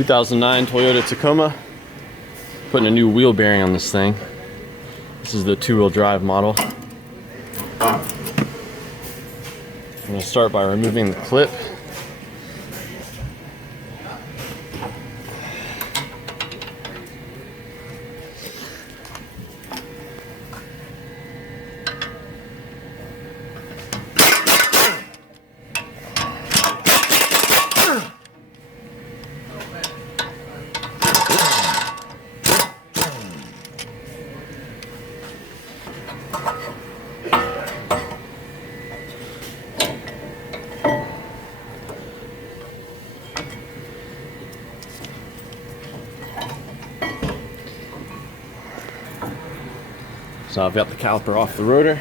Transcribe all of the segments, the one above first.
2009 Toyota Tacoma. Putting a new wheel bearing on this thing. This is the two-wheel drive model. I'm going to start by removing the clip. So I've got the caliper off the rotor.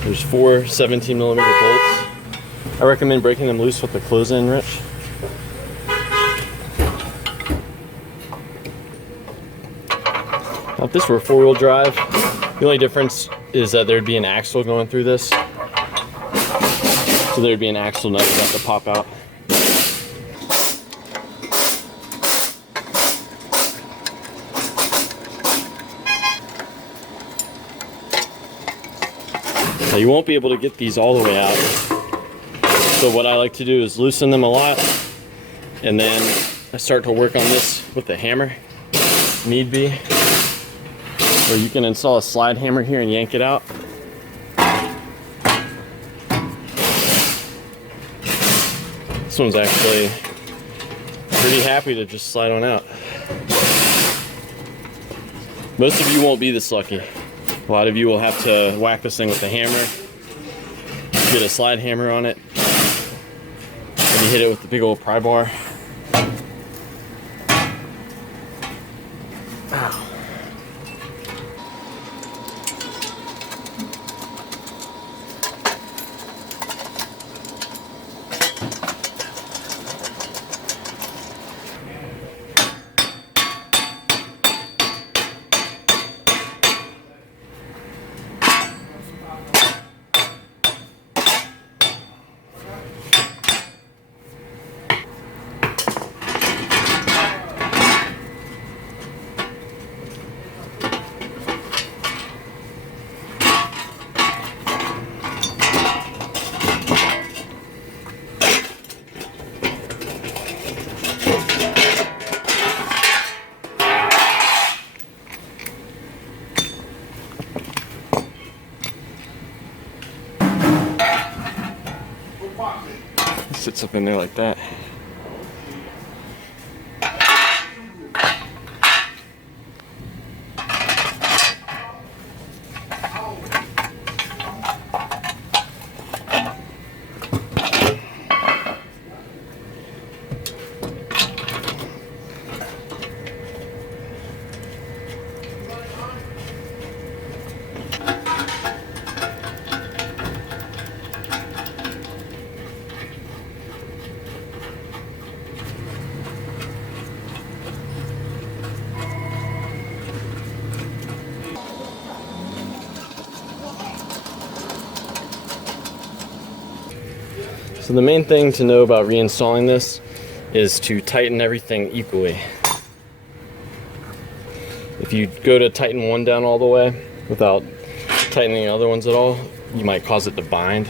There's 4 17mm bolts. I recommend breaking them loose with the close-in wrench. Now if this were 4-wheel drive, the only difference is that there'd be an axle going through this. So there'd be an axle nut you'd have to pop out. Now you won't be able to get these all the way out. So what I like to do is loosen them a lot, and then I start to work on this with the hammer, if need be. Or you can install a slide hammer here and yank it out. This one's actually pretty happy to just slide on out. Most of you won't be this lucky. A lot of you will have to whack this thing with the hammer, get a slide hammer on it, and you hit it with the big old pry bar. Ow. It sits up in there like that. So the main thing to know about reinstalling this is to tighten everything equally. If you go to tighten one down all the way without tightening the other ones at all, you might cause it to bind.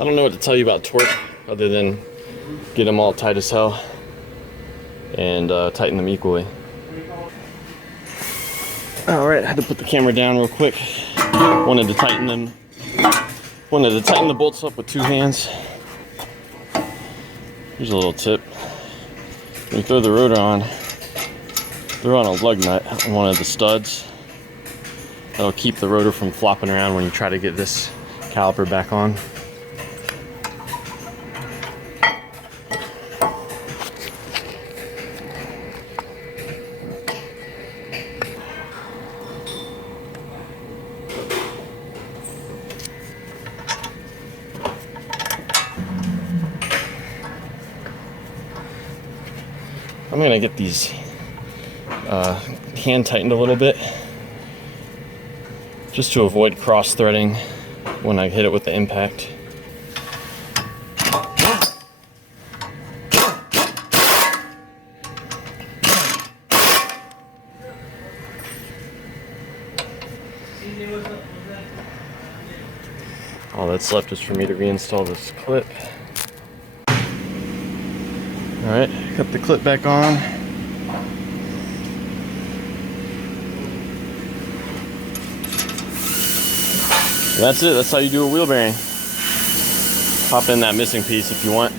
I don't know what to tell you about torque other than get them all tight as hell and tighten them equally. Alright, I had to put the camera down real quick. Wanted to tighten the bolts up with 2 hands. Here's a little tip. When you throw the rotor on, throw on a lug nut on one of the studs. That'll keep the rotor from flopping around when you try to get this caliper back on. I'm gonna get these hand tightened a little bit just to avoid cross threading when I hit it with the impact. All that's left is for me to reinstall this clip. Alright, got the clip back on. That's it, that's how you do a wheel bearing. Pop in that missing piece if you want.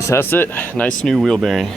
So that's it, nice new wheel bearing.